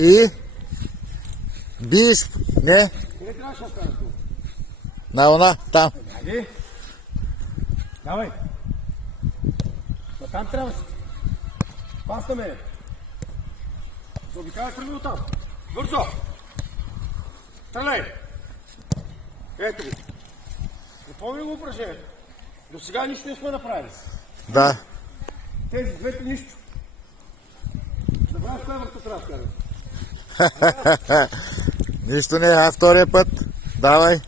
И биш, не, Къде трябваше да стане тук? на она, там. Айде. Давай. Но там трябва да си. Пасна ме. Заобикаляш тръгна от там. Бързо. Стреляй. Ето го. Запомни го упражнението. До сега нищо не сме направили. Да. Тези двете нищо. Забравяш коя върта трябва да вкараш. Нищо не, а втория път. Давай.